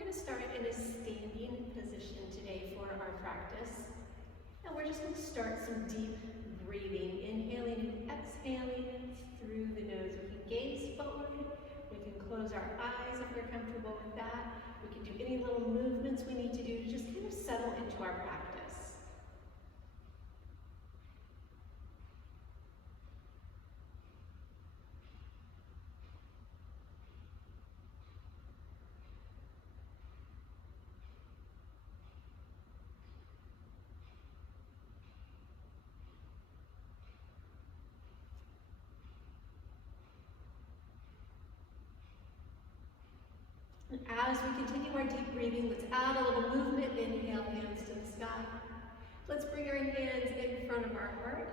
going to start in a standing position today for our practice. And we're just going to start some deep breathing, inhaling and exhaling through the nose. We can gaze forward, we can close our eyes if we're comfortable with that. We can do any little movements we need to do to just kind of settle into our practice. As we continue our deep breathing, let's add a little movement. Inhale, hands to the sky. Let's bring our hands in front of our heart.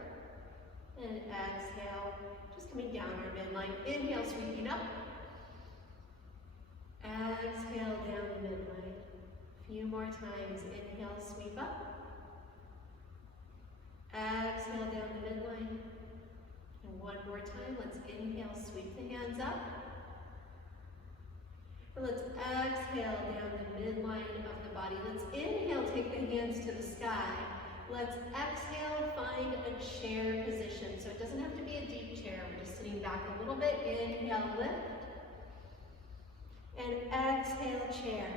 And exhale, just coming down our midline. Inhale, sweeping up. Exhale, down the midline. A few more times. Inhale, sweep up. Exhale, down the midline. And one more time. Let's inhale, sweep the hands up. Let's exhale down the midline of the body. Let's inhale, take the hands to the sky. Let's exhale, find a chair position. So it doesn't have to be a deep chair. We're just sitting back a little bit. Inhale, lift. And exhale, chair.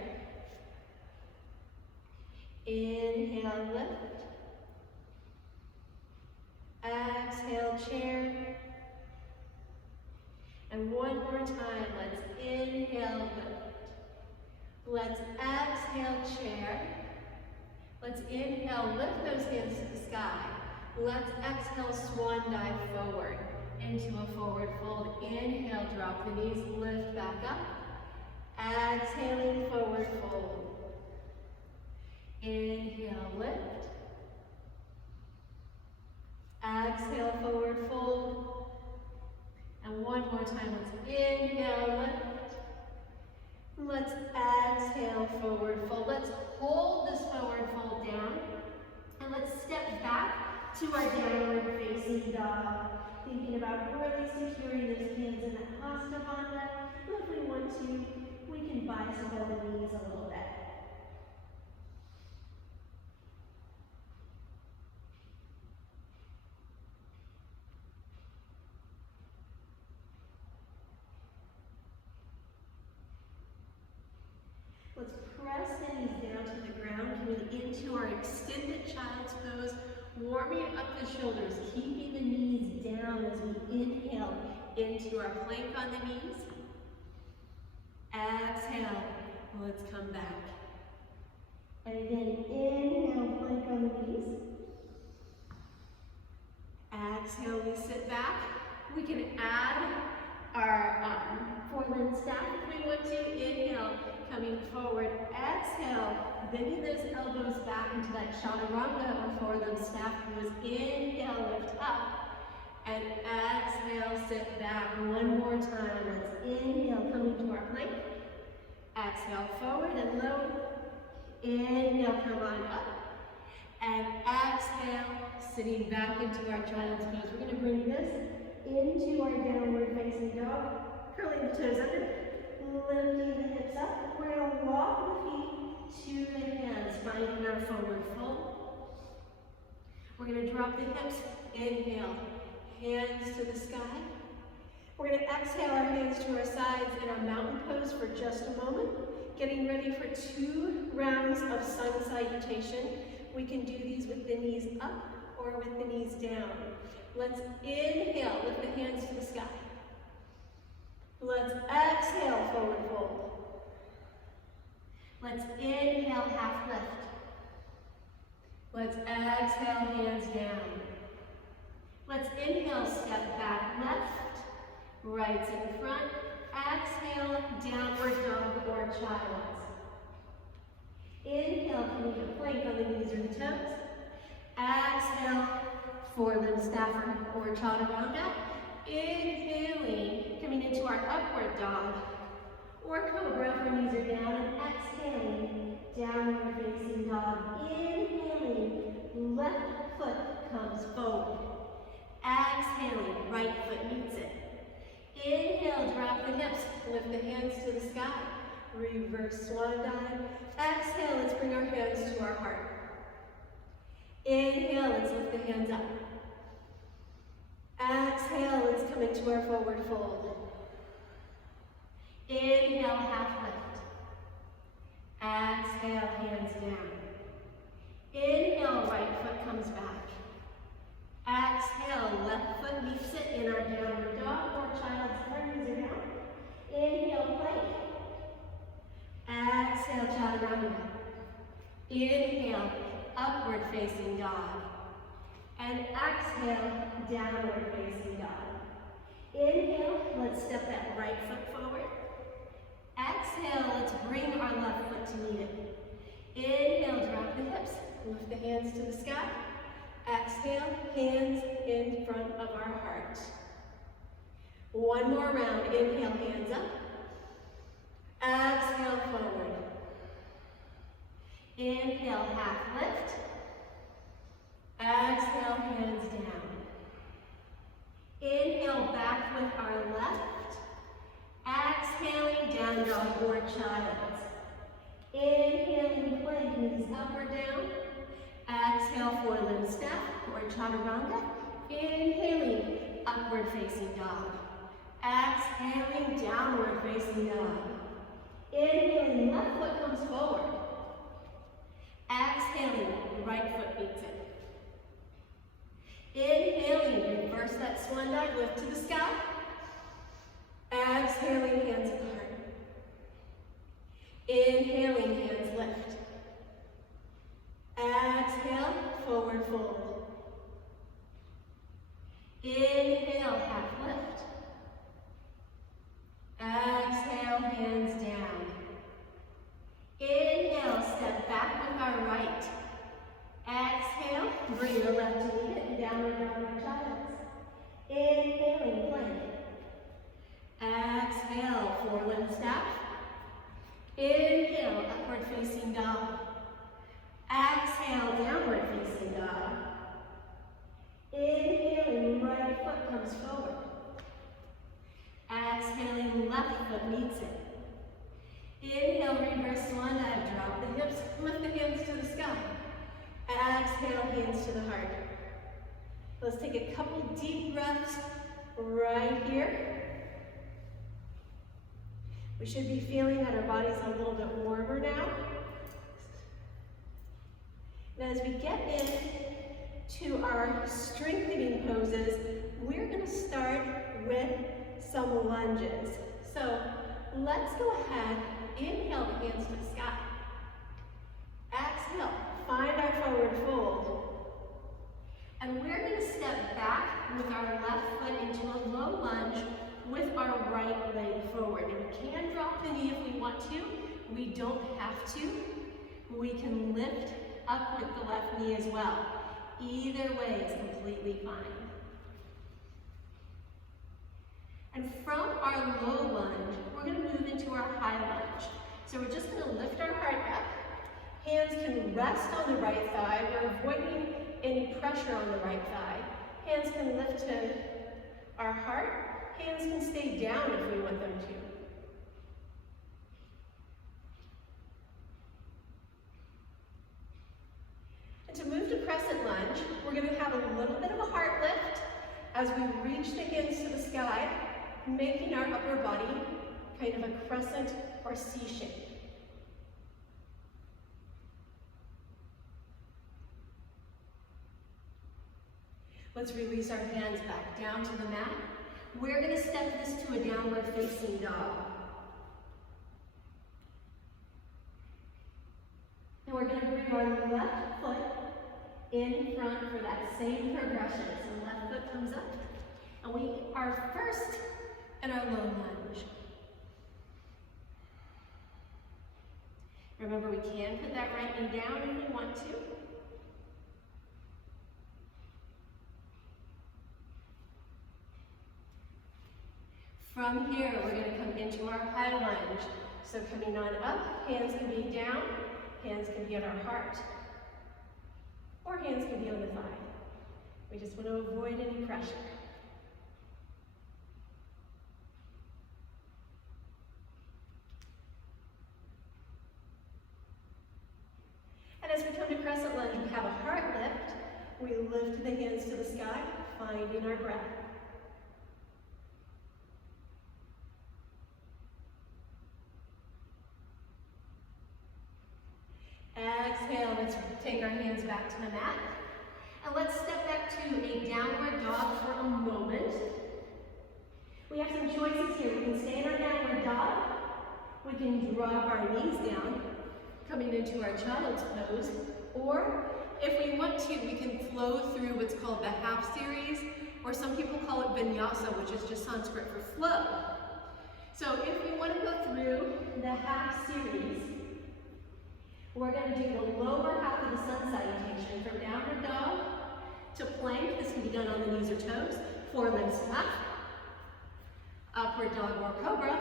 Inhale, lift. Exhale, chair. And one more time, let's inhale, lift. Let's exhale, chair. Let's inhale, lift those hands to the sky. Let's exhale, swan dive forward into a forward fold. Inhale, drop the knees, lift back up. Exhaling, forward fold. Inhale, lift. Exhale, forward fold. And one more time, let's inhale, lift. Let's exhale, forward fold. Let's hold this forward fold down. And let's step back to our downward facing dog. Thinking about really securing those hands in that Hasta Bandha. And if we want to, we can bicycle the knees a little bit. Let's press the knees down to the ground, coming into our extended child's pose, warming up the shoulders, keeping the knees down as we inhale into our plank on the knees. Exhale, let's come back. And again, inhale, plank on the knees. Exhale, we sit back. We can add our four-limb staff if we want to. Inhale, coming forward. Exhale, bending those elbows back into that chaturanga or four-limb staff pose. Inhale, lift up. And exhale, sit back. One more time. Let's inhale, coming to our plank. Exhale, forward and low. Inhale, come on up. And exhale, sitting back into our child's pose. We're going to bring this into our downward facing dog. Curling the toes under. Lifting the hips up. We're going to walk the feet to the hands, finding our forward fold. We're going to drop the hips. Inhale, hands to the sky. We're going to exhale our hands to our sides in our mountain pose for just a moment. Getting ready for 2 rounds of sun salutation. We can do these with the knees up or with the knees down. Let's inhale, lift the hands to the sky. Let's exhale, forward fold. Let's inhale, half lift. Let's exhale, hands down. Let's inhale, step back, left, right in front. Exhale, downward dog or child. Inhale, coming to plank on the knees or the toes. Exhale, four-limb staff or chaturanga. Inhaling, coming into our upward dog or cobra if our knees are down, and exhaling, downward facing dog. Inhaling, left foot comes forward. Exhaling, right foot meets it. Inhale, drop the hips, lift the hands to the sky. reverse swan dive. Exhale, let's bring our hands to our heart. Inhale, let's lift the hands up. Exhale, let's come into our forward fold. Inhale, half lift. Exhale, hands down. Inhale, right foot comes back. Exhale, left foot meets it in our downward dog or child's pose are down. Inhale, plank. Exhale, chaturanga. Inhale, upward facing dog. And exhale, downward facing dog. Inhale, let's step that right foot forward. Exhale, let's bring our left foot to meet it. Inhale, drop the hips, lift the hands to the sky. Exhale, hands in front of our heart. One more round, inhale, hands up. Exhale, forward. Inhale, half lift. Exhale, hands down. Inhale, back with our left. Exhaling, down dog or child. Inhaling, plank, knees up or down. Exhale, four-limb step or chaturanga. Inhaling, upward facing dog. Exhaling, downward facing dog. Inhaling, left foot comes forward. Exhaling, right foot meets it. Inhaling, reverse that swan dive, lift to the sky. Exhaling, hands at the heart. Inhaling, hands lift. Exhale, forward fold. Inhale, half lift. Exhale, hands down. Inhale, step back with our right. Exhale, bring the left to meet it, downward child. Inhaling, plank. Exhale, four-limb step. Inhale, upward facing dog. Exhale, downward facing dog. Inhaling, right foot comes forward. Exhaling, left foot meets it. Inhale, reverse swan dive, drop the hips, lift the hands to the sky. Exhale, hands to the heart. Let's take a couple deep breaths right here. We should be feeling that our body's a little bit warmer now. And as we get into our strengthening poses, we're going to start with some lunges. So let's go ahead, inhale the hands to the sky. Exhale, find our forward fold. And we're going to step back with our left foot into a low lunge with our right leg forward. And we can drop the knee if we want to. We don't have to. We can lift up with the left knee as well. Either way is completely fine. And from our low lunge, we're going to move into our high lunge. So we're just going to lift our heart up. Hands can rest on the right thigh. We're avoiding any pressure on the right thigh. Hands can lift to our heart. Hands can stay down if we want them to. And to move to crescent lunge, we're going to have a little bit of a heart lift as we reach the hands to the sky, making our upper body kind of a crescent or C shape. Let's release our hands back down to the mat. We're going to step this to a downward facing dog. And we're going to bring our left foot in front for that same progression. So left foot comes up. And we are first in our low lunge. Remember, we can put that right knee down if we want to. From here, we're going to come into our high lunge. So coming on up, hands can be down, hands can be on our heart, or hands can be on the thigh. We just want to avoid any pressure. We lift the hands to the sky, finding our breath. Exhale, let's take our hands back to the mat. And let's step back to a downward dog for a moment. We have some choices here. We can stay in our downward dog. We can drop our knees down, coming into our child's pose. Or if we want to, we can flow through what's called the half series, or some people call it vinyasa, which is just Sanskrit for flow. So if we want to go through the half series, we're going to do the lower half of the sun salutation from downward dog to plank. This can be done on the knees or toes. Forelimb snap, upward dog or cobra,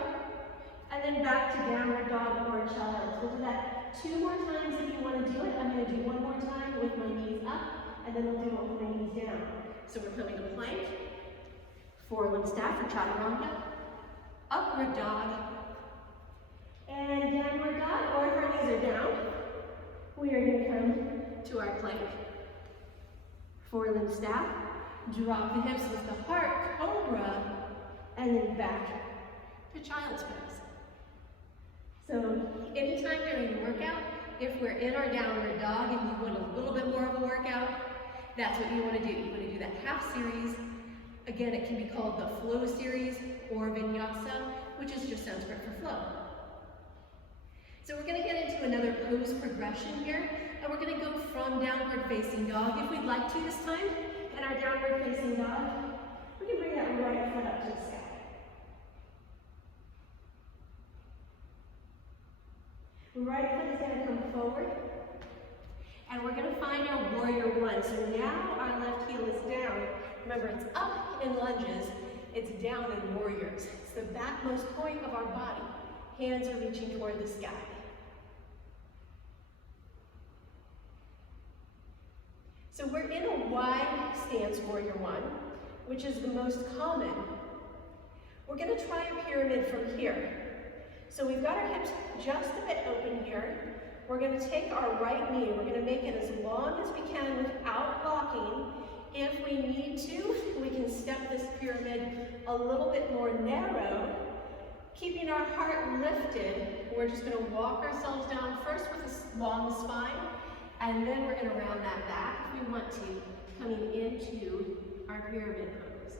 and then back to downward dog or child. We'll do that 2 more times if you want to do it. I'm going to do 1 more time with my knees up, and then we'll do it with my knees down. So we're coming to plank, forelimb staff or chaturanga, upward dog, and downward dog, or if our knees are down, we are going to come to our plank. Forelimb staff, drop the hips with the heart, cobra, and then back to child's pose. So anytime during the workout, if we're in our downward dog and you want a little bit more of a workout, that's what you want to do. You want to do that half series. Again, it can be called the flow series or vinyasa, which is just Sanskrit for flow. So we're going to get into another pose progression here, and we're going to go from downward facing dog if we'd like to this time. In our downward facing dog, we can bring that right foot up to the sky. Right foot is going to come forward, and we're going to find our warrior 1. So now our left heel is down. Remember, it's up in lunges, it's down in warriors. It's the backmost point of our body. Hands are reaching toward the sky. So we're in a wide stance, warrior 1, which is the most common. We're going to try a pyramid from here. So we've got our hips just a bit open here. We're going to take our right knee, we're going to make it as long as we can without locking. If we need to, we can step this pyramid a little bit more narrow, keeping our heart lifted. We're just going to walk ourselves down first with a long spine, and then we're going to round that back if we want to, coming into our pyramid pose.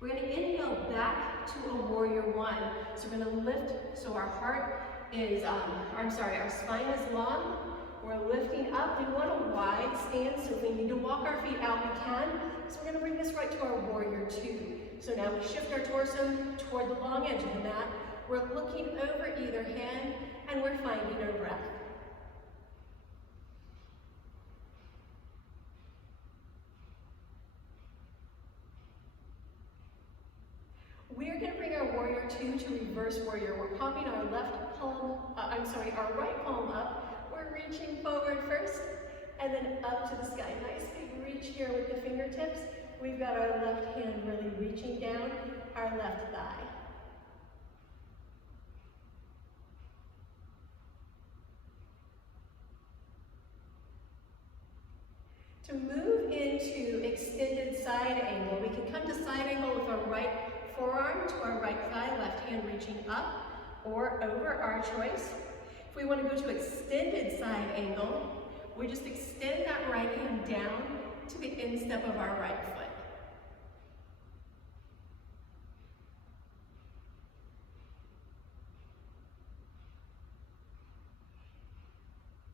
We're going to inhale back to a warrior 1. So we're going to lift, so our heart is, our spine is long. We're lifting up. We want a wide stance, so if we need to walk our feet out, we can. So we're going to bring this right to our warrior 2. So now we shift our torso toward the long edge of the mat. We're looking over either hand, and we're finding our breath. We're going to bring our warrior 2 to reverse warrior. We're popping our our right palm up. We're reaching forward first, and then up to the sky. Nice big reach here with the fingertips. We've got our left hand really reaching down our left thigh. To move into extended side angle, we can come to side angle with our right forearm to our right thigh, left hand reaching up or over, our choice. If we want to go to extended side angle, we just extend that right hand down to the instep of our right foot.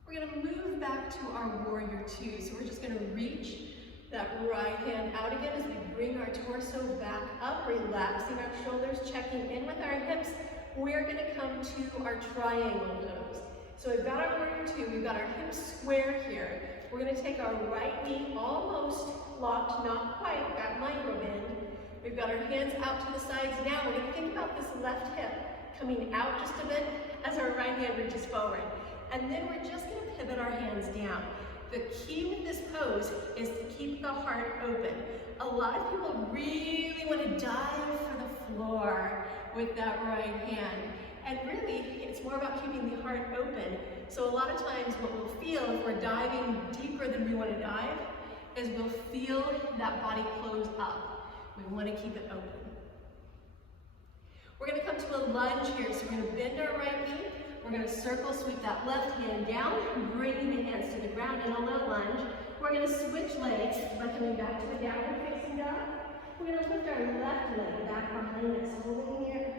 We're going to move back to our warrior 2. So we're just going to reach that right hand out again as we bring our torso back up, relaxing our shoulders, checking in with our hips. We're going to come to our triangle pose. So we've got our warrior 2, we've got our hips square here. We're going to take our right knee almost locked, not quite, that micro bend. We've got our hands out to the sides. Now we're going to think about this left hip coming out just a bit as our right hand reaches forward. And then we're just going to pivot our hands down. The key with this pose is to keep the heart open. A lot of people really want to dive for the floor with that right hand. And really, it's more about keeping the heart open. So a lot of times what we'll feel if we're diving deeper than we want to dive is we'll feel that body close up. We want to keep it open. We're going to come to a lunge here. So we're going to bend our right knee. We're going to circle sweep that left hand down, bringing the hands to the ground in a low lunge. We're going to switch legs by coming back to a downward facing dog. We're going to lift our left leg back behind us, holding here.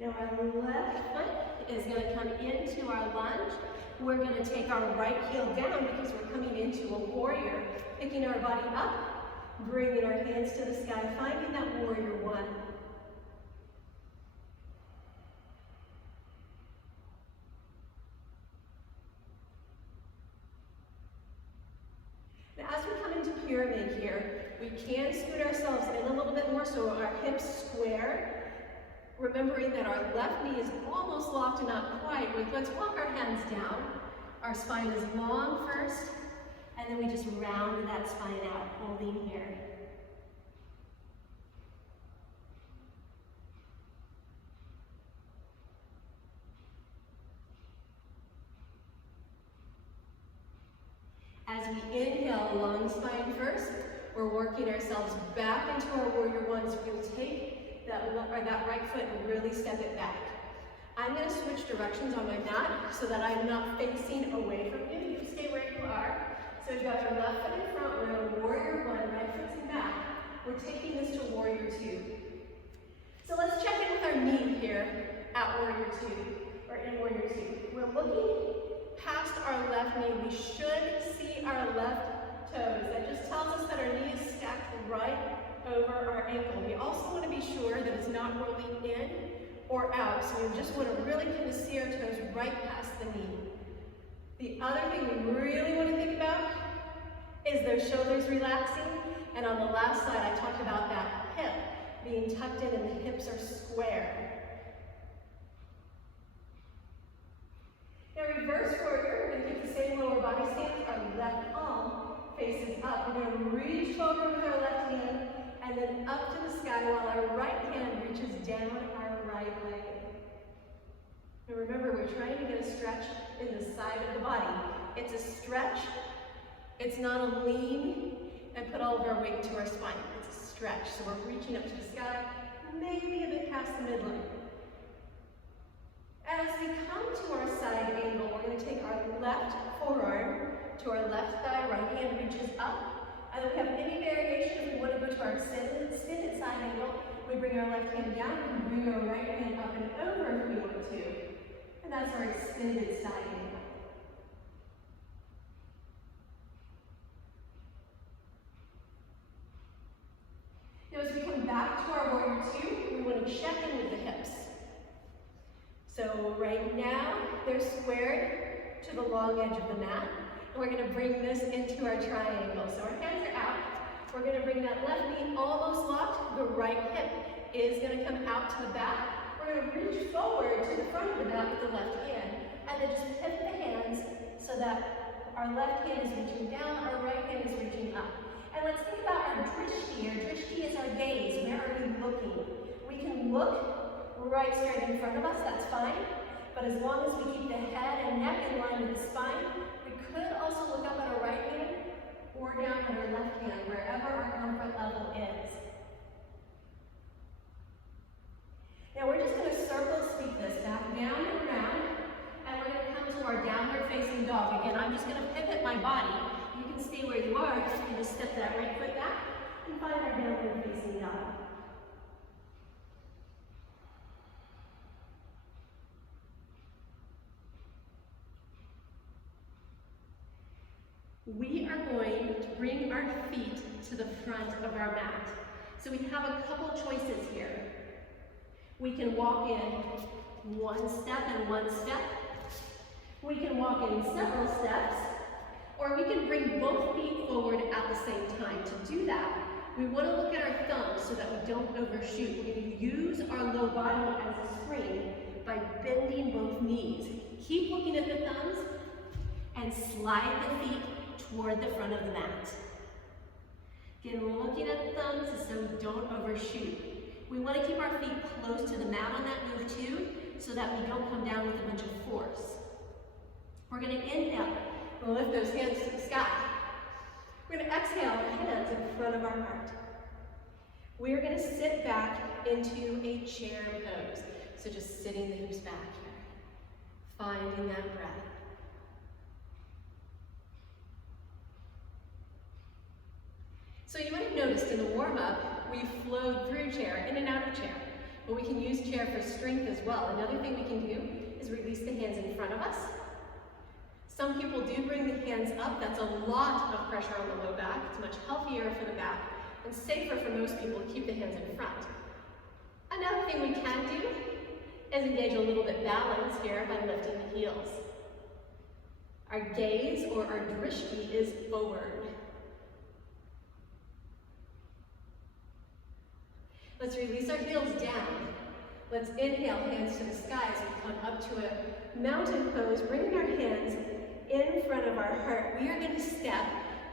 Now our left foot is going to come into our lunge. We're going to take our right heel down because we're coming into a warrior, picking our body up, bringing our hands to the sky, finding that warrior one. Now as we come into pyramid here, we can scoot ourselves in a little bit more so our hips square. Remembering that our left knee is almost locked and not quite. Let's walk our hands down. Our spine is long first, and then we just round that spine out, holding here. As we inhale, long spine first, we're working ourselves back into our warrior one. So we'll take that right foot and really step it back. I'm going to switch directions on my mat so that I'm not facing away from you. You can stay where you are. So we've got our left foot in front, we're in warrior one, right foot's in back. We're taking this to warrior two. So let's check in with our knee here at warrior two, or in warrior two. We're looking past our left knee. We should see our left toes. That just tells us that our knee is stacked right over our ankle. We also want to be sure that it's not rolling in or out. So we just want to really kind of see our toes right past the knee. The other thing we really want to think about is those shoulders relaxing. And on the last slide, I talked about that hip being tucked in and the hips are square. Now reverse warrior, we're going to keep the same lower body stance. Our left palm faces up. We're going to reach forward with our left hand and then up to the sky while our right hand reaches down our right leg. And remember, we're trying to get a stretch in the side of the body. It's a stretch. It's not a lean and put all of our weight to our spine. It's a stretch. So we're reaching up to the sky, maybe a bit past the midline. As we come to our side angle, we're going to take our left forearm to our left thigh, right hand reaches up. And if we have any variation, if we want to go to our extended side angle, we bring our left hand down and bring our right hand up and over if we want to. And that's our extended side angle. Now as we come back to our warrior two, we want to check in with the hips. So right now, they're squared to the long edge of the mat. And we're going to bring this into our triangle. So our hands are out. We're going to bring that left knee almost locked. The right hip is going to come out to the back. We're going to reach forward to the front of the mat with the left hand. And then just pivot the hands so that our left hand is reaching down, our right hand is reaching up. And let's think about our drishti. Our drishti is our gaze. Where are we looking? We can look right straight in front of us, that's fine. But as long as we keep the head and neck in line with the spine, we could also look up at our right hand or down at our left hand, wherever our comfort level is. Now we're just going to circle sweep this back down and around, and we're going to come to our downward facing dog. Again, I'm just going to pivot my body. You can stay where you are, and just step that right foot back and find our downward facing dog. We are going to bring our feet to the front of our mat. So we have a couple choices here. We can walk in one step and one step. We can walk in several steps. Or we can bring both feet forward at the same time. To do that, we want to look at our thumbs so that we don't overshoot. We're going to use our low body as a spring by bending both knees. Keep looking at the thumbs and slide the feet toward the front of the mat. Again, we're looking at the thumbs so we don't overshoot. We want to keep our feet close to the mat on that move too, so that we don't come down with a bunch of force. We're going to inhale, we'll lift those hands to the sky. We're going to exhale, hands in front of our heart. We're going to sit back into a chair pose. So just sitting the hips back here, finding that breath. So you might have noticed in the warm-up, we flowed through chair, in and out of chair. But we can use chair for strength as well. Another thing we can do is release the hands in front of us. Some people do bring the hands up. That's a lot of pressure on the low back. It's much healthier for the back and safer for most people to keep the hands in front. Another thing we can do is engage a little bit balance here by lifting the heels. Our gaze or our drishti is forward. Let's release our heels down. Let's inhale, hands to the sky as we come up to a mountain pose, bringing our hands in front of our heart. We are going to step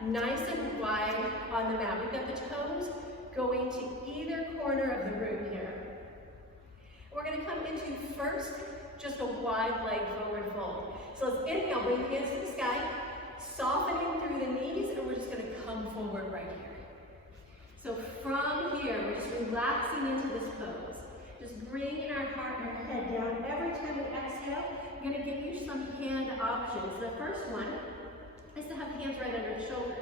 nice and wide on the mat. We've got the toes going to either corner of the room here. We're going to come into first, just a wide leg forward fold. So let's inhale, bring the hands to the sky, softening through the knees, and we're just going to come forward right here. So from here, we're just relaxing into this pose. Just bringing our heart and our head down. Every time we exhale, I'm going to give you some hand options. The first one is to have hands right under the shoulders.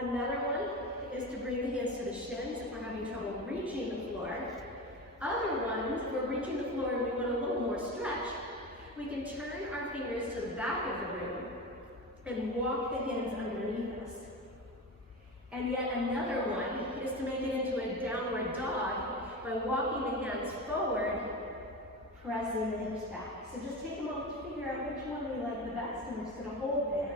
Another one is to bring the hands to the shins if we're having trouble reaching the floor. Other ones, if we're reaching the floor and we want a little more stretch, we can turn our fingers to the back of the room and walk the hands underneath us. And yet another one is to make it into a downward dog by walking the hands forward, pressing the hips back. So just take a moment to figure out which one we like the best, and we're just going to hold there.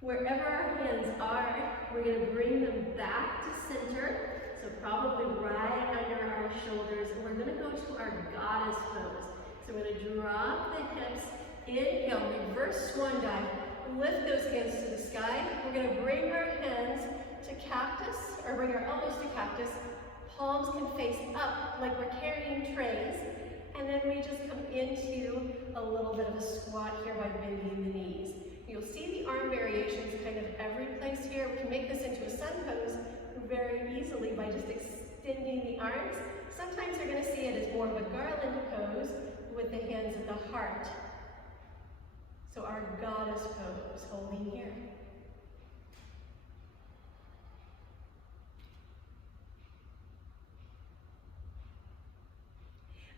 Wherever our hands are, we're going to bring them back to center, so probably right under our shoulders, and we're going to go to our goddess pose. So we're going to drop the hips, inhale, reverse swan dive, lift those hands to the sky. We're going to bring our hands to cactus, or bring our elbows to cactus. Palms can face up like we're carrying trays, and then we just come into a little bit of a squat here by bending the knees. You'll see the arm variations kind of every place here. We can make this into a sun pose very easily by just extending the arms. Sometimes you're going to see it as more of a garland pose with the hands at the heart. So our goddess pose, holding here.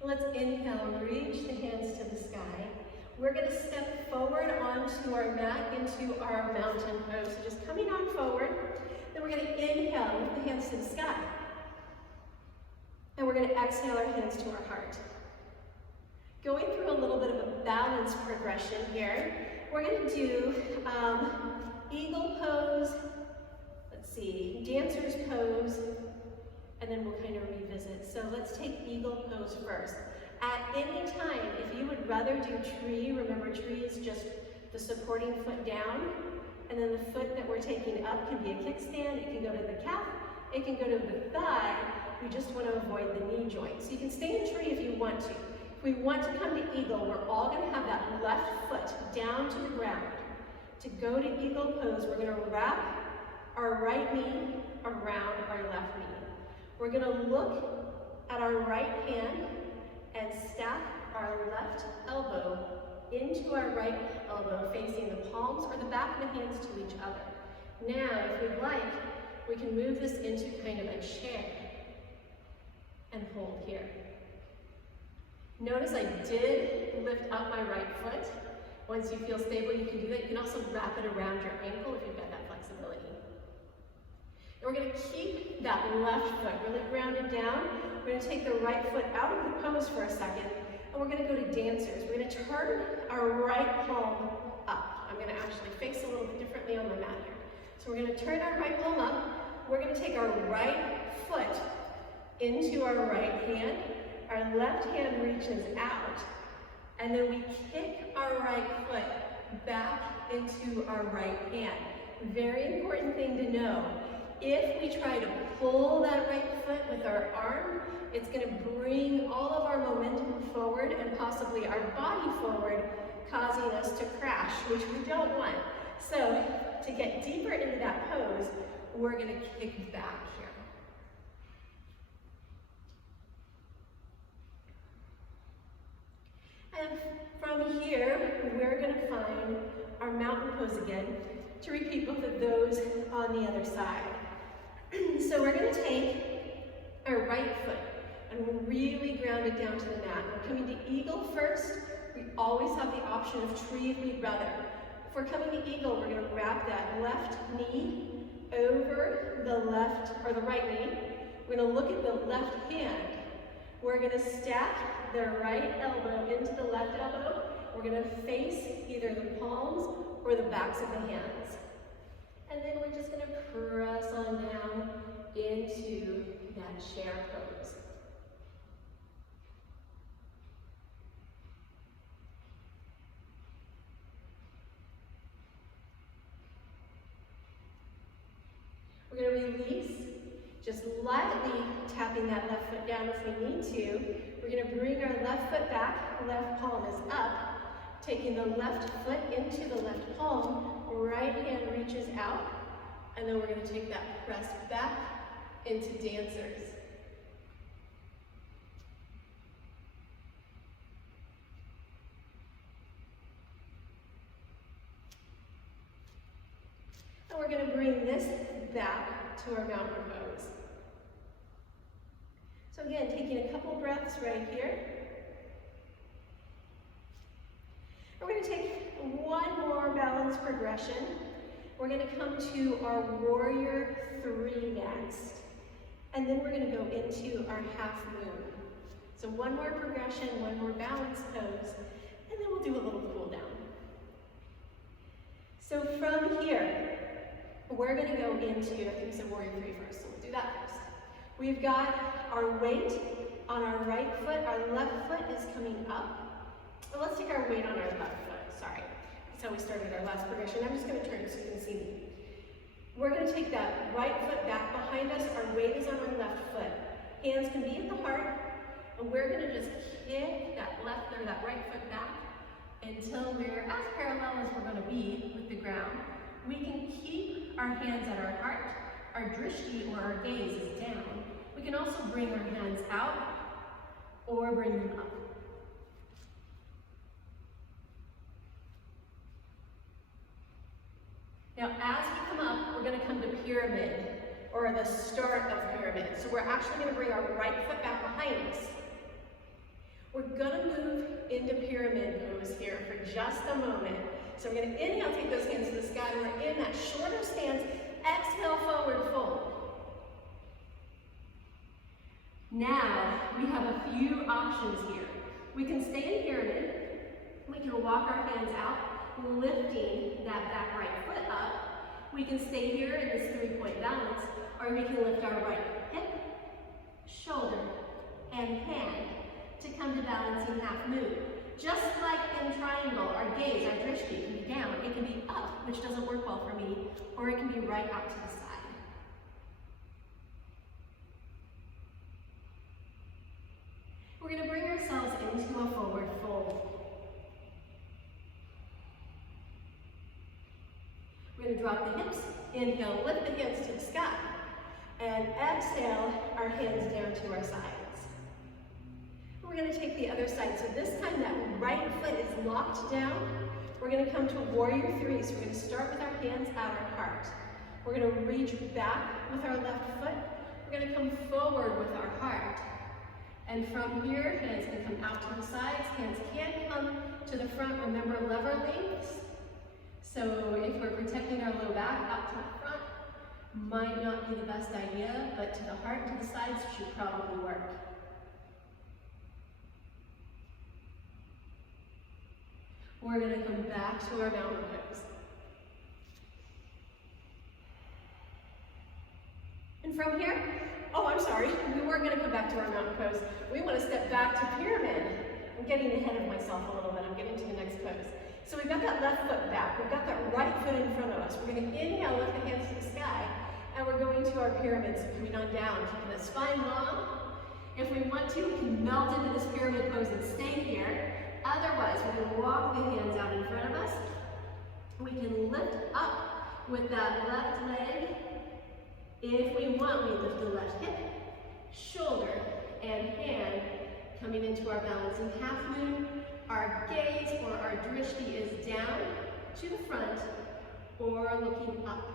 Let's inhale, reach the hands to the sky. We're going to step forward onto our mat into our mountain pose. So just coming on forward. Then we're going to inhale, lift the hands to the sky. And we're going to exhale our hands to our heart. Going through a little bit of a balance progression here. We're going to do eagle pose, let's see, dancer's pose, and then we'll kind of revisit. So let's take eagle pose first. At any time, if you would rather do tree, remember tree is just the supporting foot down, and then the foot that we're taking up can be a kickstand, it can go to the calf, it can go to the thigh. We just want to avoid the knee joint. So you can stay in tree if you want to. If we want to come to eagle, we're all going to have that left foot down to the ground. To go to eagle pose, we're going to wrap our right knee around our left knee. We're going to look at our right hand and stack our left elbow into our right elbow, facing the palms or the back of the hands to each other. Now, if we'd like, we can move this into kind of a chair and hold here. Notice I did lift up my right foot. Once you feel stable, you can do that. You can also wrap it around your ankle if you've got that flexibility. And we're going to keep that left foot really grounded down. we're going to take the right foot out of the pose for a second, and we're going to go to dancers. We're going to turn our right palm up. I'm going to actually face a little bit differently on my mat here. So we're going to turn our right palm up. We're going to take our right foot into our right hand. Our left hand reaches out, and then we kick our right foot back into our right hand. Very important thing to know. If we try to pull that right foot with our arm, it's going to bring all of our momentum forward and possibly our body forward, causing us to crash, which we don't want. So to get deeper into that pose, we're going to kick back here. And from here, we're going to find our mountain pose again to repeat both of those on the other side. So we're going to take our right foot and really ground it down to the mat. We're coming to eagle first. We always have the option of tree if we'd rather. If we're coming to eagle, we're going to wrap that left knee over the left, or the right knee. We're going to look at the left hand. We're going to stack the right elbow into the left elbow. We're going to face either the palms or the backs of the hands. And then we're just going to press on down into that chair pose. We're going to release, just lightly tapping that left foot down if we need to. We're going to bring our left foot back, left palm is up, taking the left foot into the left palm, right hand reaches out, and then we're going to take that press back into dancers. And we're going to bring this back to our mountain pose. So again, taking a couple breaths right here. We're going to take one more balance progression. We're going to come to our warrior 3 next. And then we're going to go into our half moon. So one more progression, one more balance pose, and then we'll do a little cool down. So from here, we're going to go into, I think we said warrior 3 first, so we'll do that first. We've got our weight on our right foot, our left foot is coming up. Well, let's take our weight on our left foot, sorry. That's how we started our last progression. I'm just going to turn it so you can see me. We're going to take that right foot back behind us. Our weight is on our left foot. Hands can be at the heart, and we're going to just kick that left or that right foot back until we're as parallel as we're going to be with the ground. We can keep our hands at our heart. Our drishti or our gaze is down. We can also bring our hands out or bring them up. Now, as we come up, we're going to come to pyramid, or the start of pyramid. So we're actually going to bring our right foot back behind us. We're going to move into pyramid pose here for just a moment. So we're going to inhale, take those hands to the sky. We're in that shorter stance. Exhale, forward fold. Now, we have a few options here. We can stay in pyramid. We can walk our hands out, lifting that back right foot up. We can stay here in this 3-point balance, or we can lift our right hip, shoulder, and hand to come to balancing half moon. Just like in triangle, our gaze, our drishti can be down. It can be up, which doesn't work well for me, or it can be right out to the side. We're going to bring ourselves into a forward fold. We're going to drop the hips, inhale, lift the hands to the sky, and exhale, our hands down to our sides. We're going to take the other side. So this time that right foot is locked down. We're going to come to warrior 3. So we're going to start with our hands at our heart. We're going to reach back with our left foot. We're going to come forward with our heart. And from here, hands can come out to the sides. Hands can come to the front. Remember, lever lengths. So if we're protecting our low back, out to the front might not be the best idea, but to the heart and to the sides should probably work. We're going to come back to our mountain pose. And from here, oh, I'm sorry, we weren't going to come back to our mountain pose. We want to step back to pyramid. I'm getting ahead of myself a little bit. I'm getting to the next pose. So we've got that left foot back. We've got that right foot in front of us. We're going to inhale, lift the hands to the sky, and we're going to our pyramid. So coming on down, keeping the spine long. If we want to, we can melt into this pyramid pose and stay here. Otherwise, we're going to walk the hands out in front of us. We can lift up with that left leg. If we want, we lift the left hip, shoulder, and hand coming into our balancing half moon. Our gaze or our drishti is down to the front or looking up.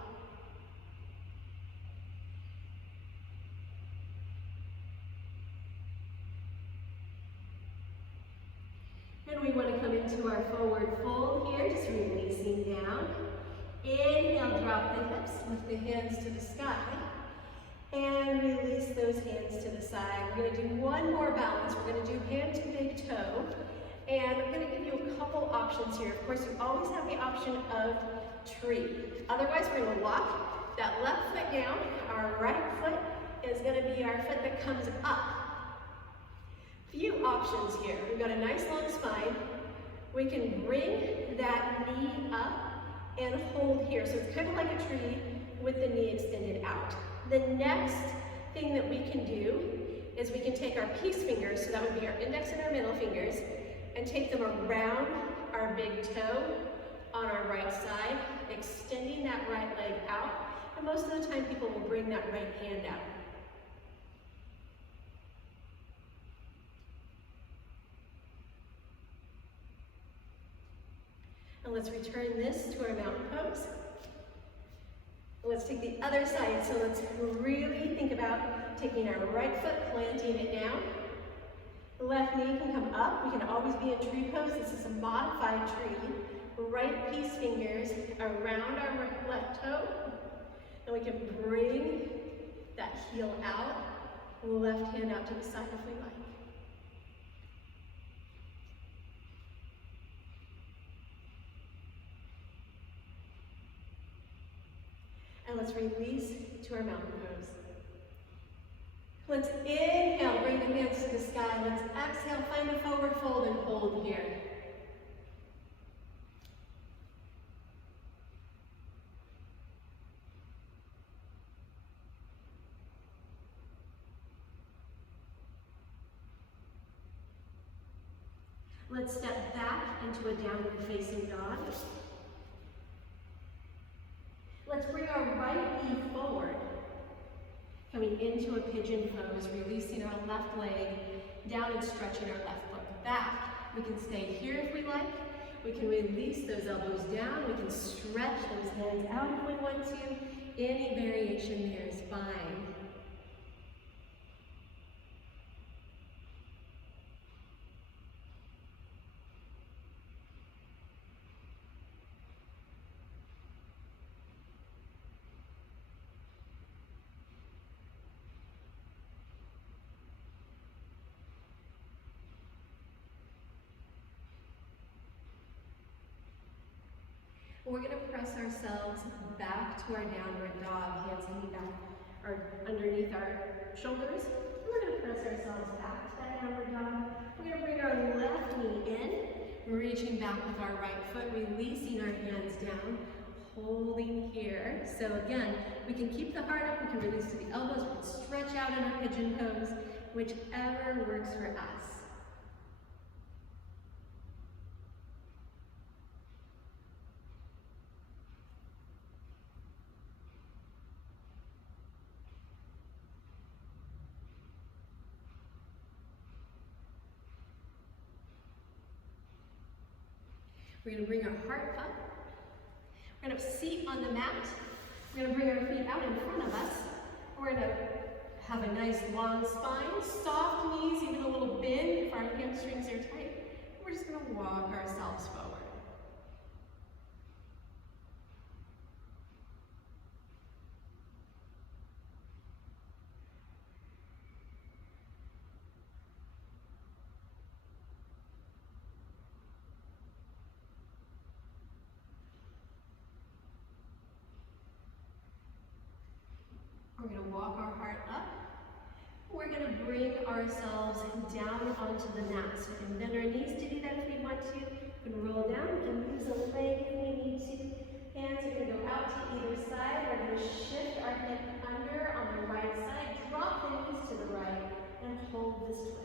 And we want to come into our forward fold here, just releasing down. Inhale, drop the hips, lift the hands to the sky, and release those hands to the side. We're going to do one more balance. We're going to do hand to big toe, and I'm going to give you a couple options here. Of course, you always have the option of tree. Otherwise, we're going to walk that left foot down. Our right foot is going to be our foot that comes up. Few options here. We've got a nice long spine. We can bring that knee up and hold here. So it's kind of like a tree with the knee extended out. The next thing that we can do is we can take our peace fingers, so that would be our index and our middle fingers, and take them around our big toe on our right side, extending that right leg out. And most of the time people will bring that right hand out. And let's return this to our mountain pose. Let's take the other side. So let's really think about taking our right foot, planting it down. The left knee can come up. We can always be in tree pose. This is a modified tree. Right peace fingers around our left toe. And we can bring that heel out. Left hand out to the side if we like. And let's release to our mountain pose. Let's inhale, bring the hands to the sky. Let's exhale, find a forward fold and hold here. Let's step back into a downward facing dog. Let's bring our right knee forward, coming into a pigeon pose, releasing our left leg down and stretching our left foot back. We can stay here if we like. We can release those elbows down. We can stretch those hands out if we want to. Any variation there is fine. We're going to press ourselves back to our downward dog, hands hanging back or underneath our shoulders. We're going to press ourselves back to that downward dog. We're going to bring our left knee in, reaching back with our right foot, releasing our hands down, holding here. So again, we can keep the heart up, we can release to the elbows, we can stretch out in our pigeon pose, whichever works for us. We're going to bring our heart up. We're going to seat on the mat. We're going to bring our feet out in front of us. We're going to have a nice long spine, soft knees, even a little bend if our hamstrings are tight. We're just going to walk ourselves forward. gonna walk our heart up. We're gonna bring ourselves down onto the mat. So we can bend our knees to do that if we want to. We can roll down, we can use a leg if we need to. Hands are gonna go out to either side. We're gonna shift our hip under on the right side, drop the knees to the right, and hold this twist.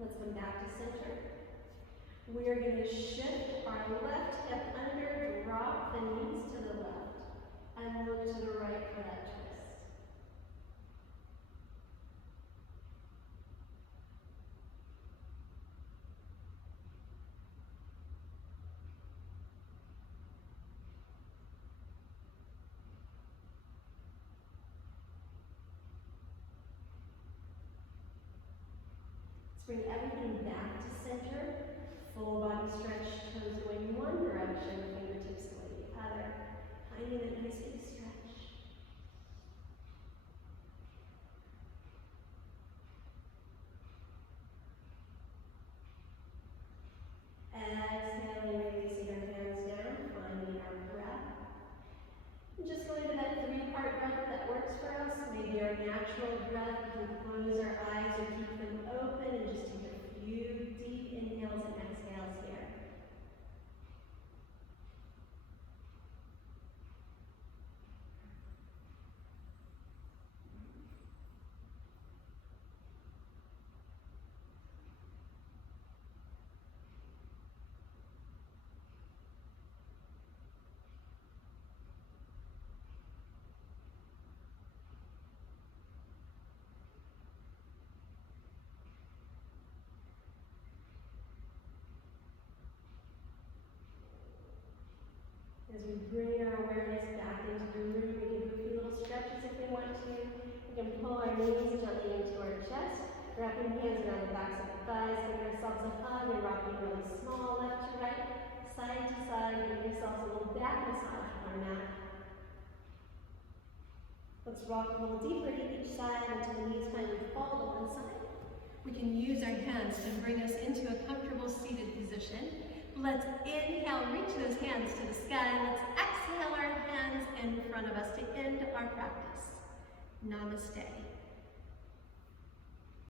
Let's come back to center. We're going to shift our left hip under, drop the knees to the left, and look to the right for that twist. Bring everything back to center. Full body stretch, toes going one direction, fingertips going the other. Finding a nice big stretch. Exhaling, releasing our hands down, finding our breath. And just going to that three-part breath that works for us. Maybe our natural breath, we can close our eyes or keep them open and just take a few deep inhales and exhales here. As we bring our awareness back into the room, we can do a few little stretches if we want to. We can pull our knees gently into our chest, wrapping hands around the backs of the thighs, giving ourselves a hug and rocking really small left to right, side to side, giving ourselves a little back massage on our mat. Let's rock a little deeper to each side until the knees finally fall to one side. We can use our hands to bring us into a comfortable seated position. Let's inhale, reach those hands to the sky. Let's exhale our hands in front of us to end our practice. Namaste.